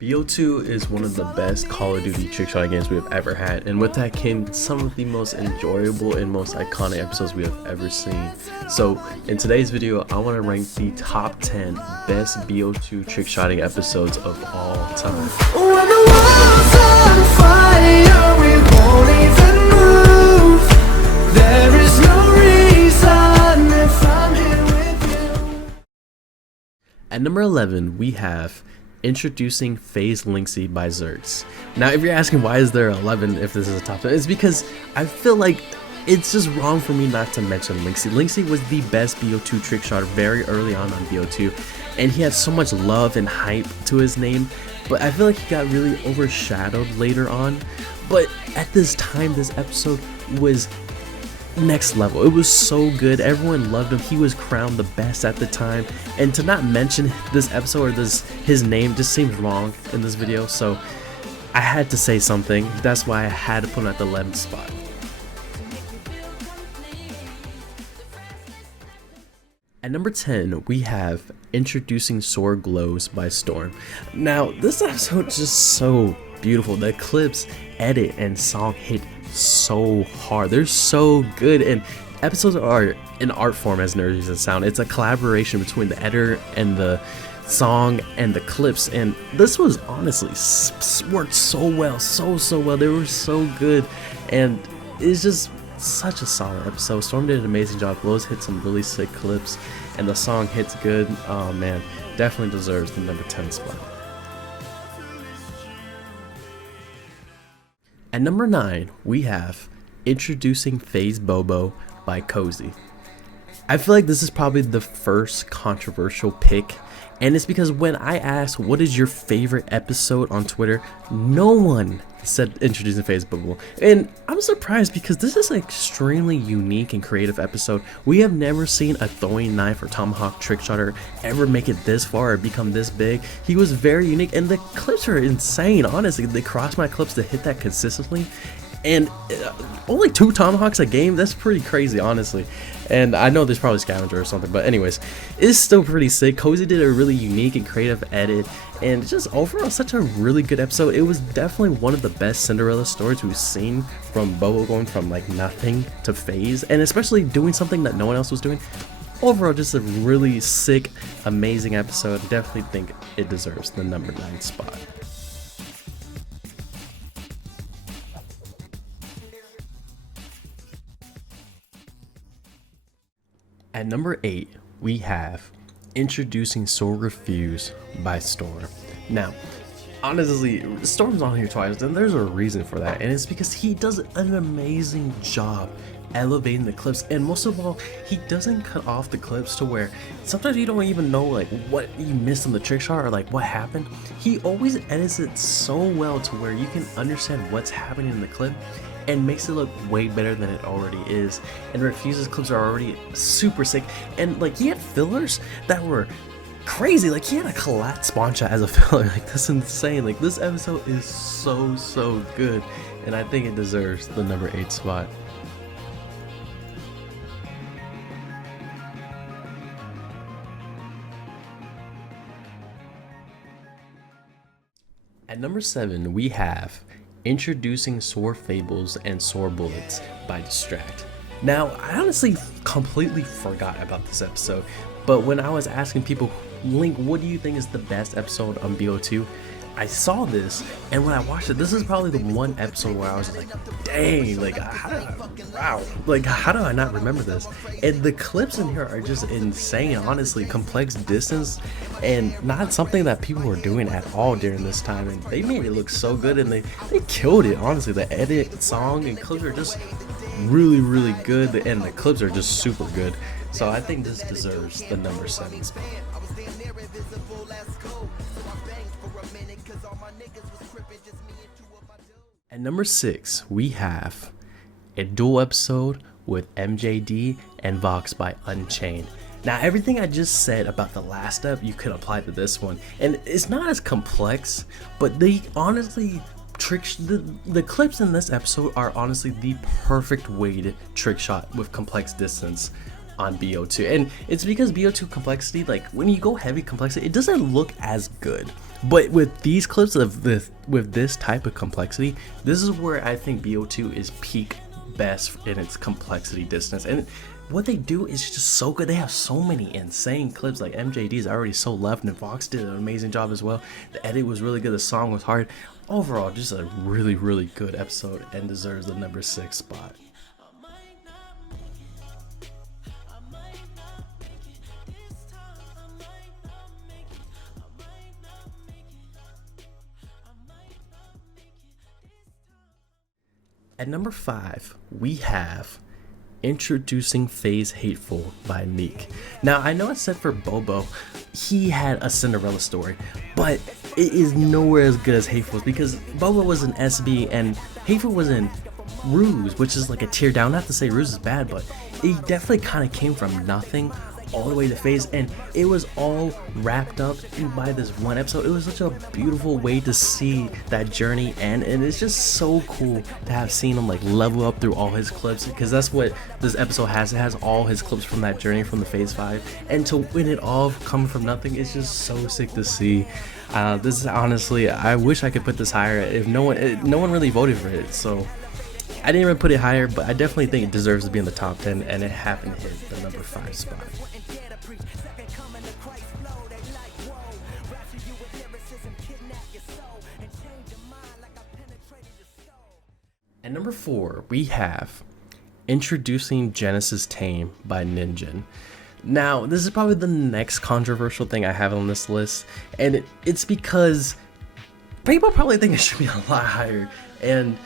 BO2 is one of the best Call of Duty trickshot games we have ever had, and with that came some of the most enjoyable and most iconic episodes we have ever seen. So in today's video, I want to rank the top 10 best BO2 trickshotting episodes of all time. When the world's on fire, we won't even move. There is no reason if I'm here with you. At number 11, we have introducing FaZe Linksy by Zerts. Now if you're asking why is there 11 if this is a top 10, it's because I feel like it's just wrong for me not to mention Linksy. Linksy was the best BO2 trickshotter very early on BO2, and he had so much love and hype to his name, but I feel like he got really overshadowed later on. But at this time, this episode was next level. It was so good. Everyone loved him. He was crowned the best at the time, and to not mention this episode or his name just seems wrong in this video, so I had to say something. That's why I had to put him at the 11th spot. At number 10, we have Introducing Soar Glows by Storm. Now this episode is just so beautiful. The clips, edit, and song hit so hard. They're so good, and episodes are an art form as nerdy as it sounds. It's a collaboration between the editor and the song and the clips, and this was honestly worked so well, so well. They were so good, and it's just such a solid episode. Storm did an amazing job. Glows hit some really sick clips, and the song hits good. Oh man, definitely deserves the number 10 spot. At number 9, we have Introducing FaZe BoBo by Cozy. I feel like this is probably the first controversial pick, and it's because when I asked what is your favorite episode on Twitter, no one said Introducing FaZe BoBo, and I'm surprised because this is an extremely unique and creative episode. We have never seen a throwing knife or tomahawk trickshotter ever make it this far or become this big. He was very unique, and the clips are insane. Honestly, they crossed my clips to hit that consistently, and only 2 tomahawks a game, that's pretty crazy, honestly. And I know there's probably scavenger or something, but anyways, it's still pretty sick. Cozy did a really unique and creative edit, and just overall such a really good episode. It was definitely one of the best Cinderella stories we've seen, from BoBo going from like nothing to FaZe, and especially doing something that no one else was doing. Overall, just a really sick, amazing episode. Definitely think it deserves the number 9 spot. At number 8, we have Introducing Soul Refuse by Storm. Now, honestly, Storm's on here twice, and there's a reason for that, and it's because he does an amazing job elevating the clips, and most of all, he doesn't cut off the clips to where sometimes you don't even know like what you missed on the trick shot or like what happened. He always edits it so well to where you can understand what's happening in the clip, and makes it look way better than it already is. And Refuse's clips are already super sick, and like he had fillers that were crazy. Like he had a collat spawn shot as a filler. Like that's insane. Like this episode is so good, and I think it deserves the number 8 spot. At number 7, we have Introducing Sore Fables and Sore Bullets by Distract. Now, I honestly completely forgot about this episode, but when I was asking people, Link, what do you think is the best episode on BO2? I saw this, and when I watched it, this is probably the one episode where I was like, dang, like, how do I not remember this? And the clips in here are just insane, honestly. Complex distance, and not something that people were doing at all during this time, and they made it look so good, and they killed it, honestly. The edit, song, and clips are just really good, and the clips are just super good. So I think this deserves the number 7 spot. At number 6, we have a dual episode with MJD and Vox by Unchained. Now, everything I just said about the last step, you could apply to this one, and it's not as complex, but they honestly the clips in this episode are honestly the perfect way to trick shot with complex distance. on BO2, and it's because BO2 complexity, like when you go heavy complexity, it doesn't look as good. But with these clips of this type of complexity, this is where I think BO2 is peak best in its complexity distance. And what they do is just so good. They have so many insane clips. Like MJD's already so loved, and Vox did an amazing job as well. The edit was really good, the song was hard. Overall, just a really good episode, and deserves the number 6 spot. At number 5, we have Introducing FaZe Hateful by Meek. Now, I know I said for BoBo, he had a Cinderella story, but it is nowhere as good as Hateful's, because BoBo was in SB and Hateful was in Ruse, which is like a tier down. Not to say Ruse is bad, but it definitely kind of came from nothing all the way to FaZe, and it was all wrapped up by this one episode. It was such a beautiful way to see that journey end, and it's just so cool to have seen him like level up through all his clips, because that's what this episode has. It has all his clips from that journey from the FaZe 5, and to win it all coming from nothing, it's just so sick to see. This is honestly, I wish I could put this higher. If no one really voted for it, so I didn't even put it higher, but I definitely think it deserves to be in the top 10, and it happened to hit the number 5 spot. At number 4, we have Introducing Genesis Tame by Ninja. Now, this is probably the next controversial thing I have on this list, and it's because people probably think it should be a lot higher, and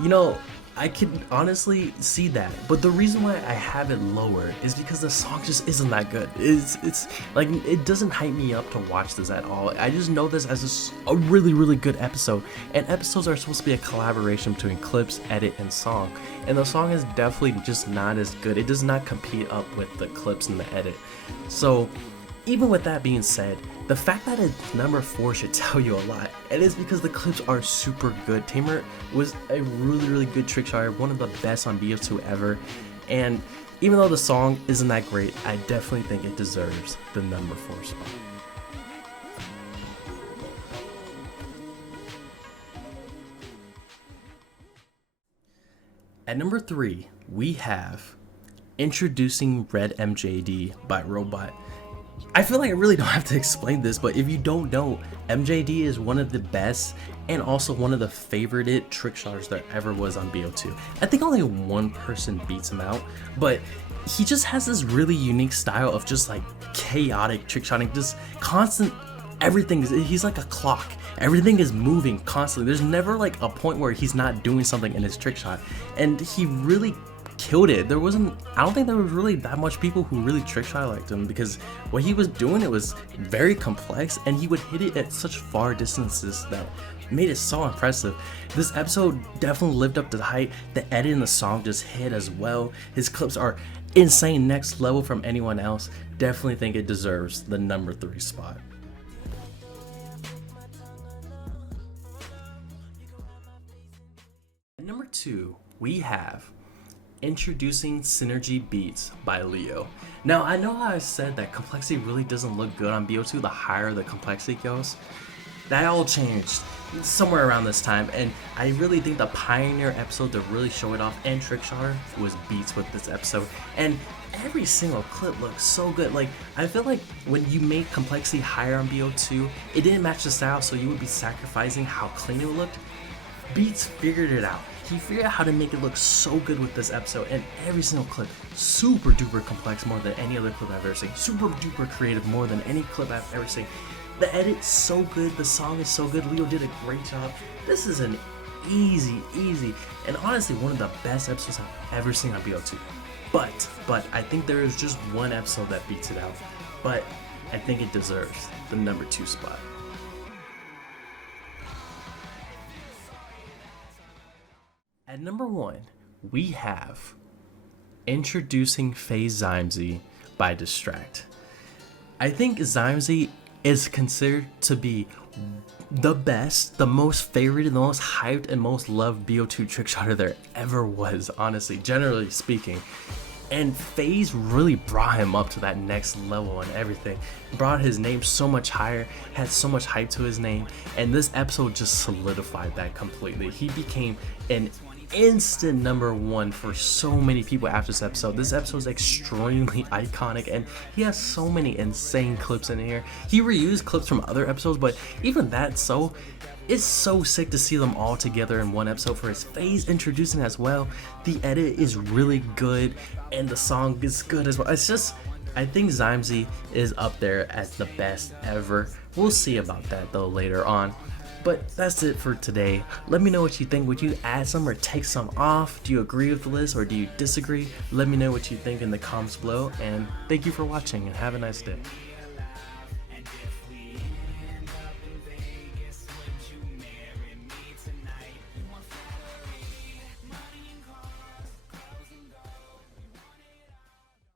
you know, I could honestly see that, but the reason why I have it lower is because the song just isn't that good. It's like, it doesn't hype me up to watch this at all. I just know this as a really good episode, and episodes are supposed to be a collaboration between clips, edit, and song, and the song is definitely just not as good. It does not compete up with the clips and the edit. So even with that being said, the fact that it's number 4 should tell you a lot, and it's because the clips are super good. Tamer was a really good trick shot, one of the best on BO2 ever, and even though the song isn't that great, I definitely think it deserves the number 4 spot. At number 3, we have Introducing Red MJD by Robot. I feel like I really don't have to explain this, but if you don't know, MJD is one of the best and also one of the favorited trick shotters there ever was on BO2. I think only one person beats him out, but he just has this really unique style of just like chaotic trick shotting, just constant, everything. He's like a clock. Everything is moving constantly. There's never like a point where he's not doing something in his trick shot, and he really killed it. I don't think there was really that much people who really trick shot liked him, because what he was doing, it was very complex, and he would hit it at such far distances that made it so impressive. This episode definitely lived up to the hype. The edit in the song just hit as well. His clips are insane, next level from anyone else. Definitely think it deserves the number 3 spot. At number 2, we have Introducing Synergy Beats by Leo. Now, I know how I said that complexity really doesn't look good on BO2 the higher the complexity goes. That all changed somewhere around this time, and I really think the pioneer episode to really show it off and trick shotter was Beats with this episode, and every single clip looks so good. Like, I feel like when you make complexity higher on BO2, it didn't match the style, so you would be sacrificing how clean it looked. Beats figured it out. He figured out how to make it look so good with this episode, and every single clip super duper complex, more than any other clip I've ever seen. Super duper creative, more than any clip I've ever seen. The edit's so good, the song is so good. Leo did a great job. This is an easy, and honestly one of the best episodes I've ever seen on BO2. But I think there is just one episode that beats it out. But I think it deserves the number 2 spot. At number 1, we have Introducing FaZe Zimzy by Distract. I think Zimzy is considered to be the best, the most favorited, the most hyped, and most loved BO2 trick shotter there ever was, honestly, generally speaking. And FaZe really brought him up to that next level and everything. Brought his name so much higher, had so much hype to his name, and this episode just solidified that completely. He became an instant #1 for so many people after this episode. This episode is extremely iconic, and he has so many insane clips in here. He reused clips from other episodes, but even that, so it's so sick to see them all together in one episode for his FaZe introducing as well. The edit is really good, and the song is good as well. It's just, I think Zimzy is up there as the best ever. We'll see about that though later on. But that's it for today. Let me know what you think. Would you add some or take some off? Do you agree with the list or do you disagree? Let me know what you think in the comments below, and thank you for watching and have a nice day.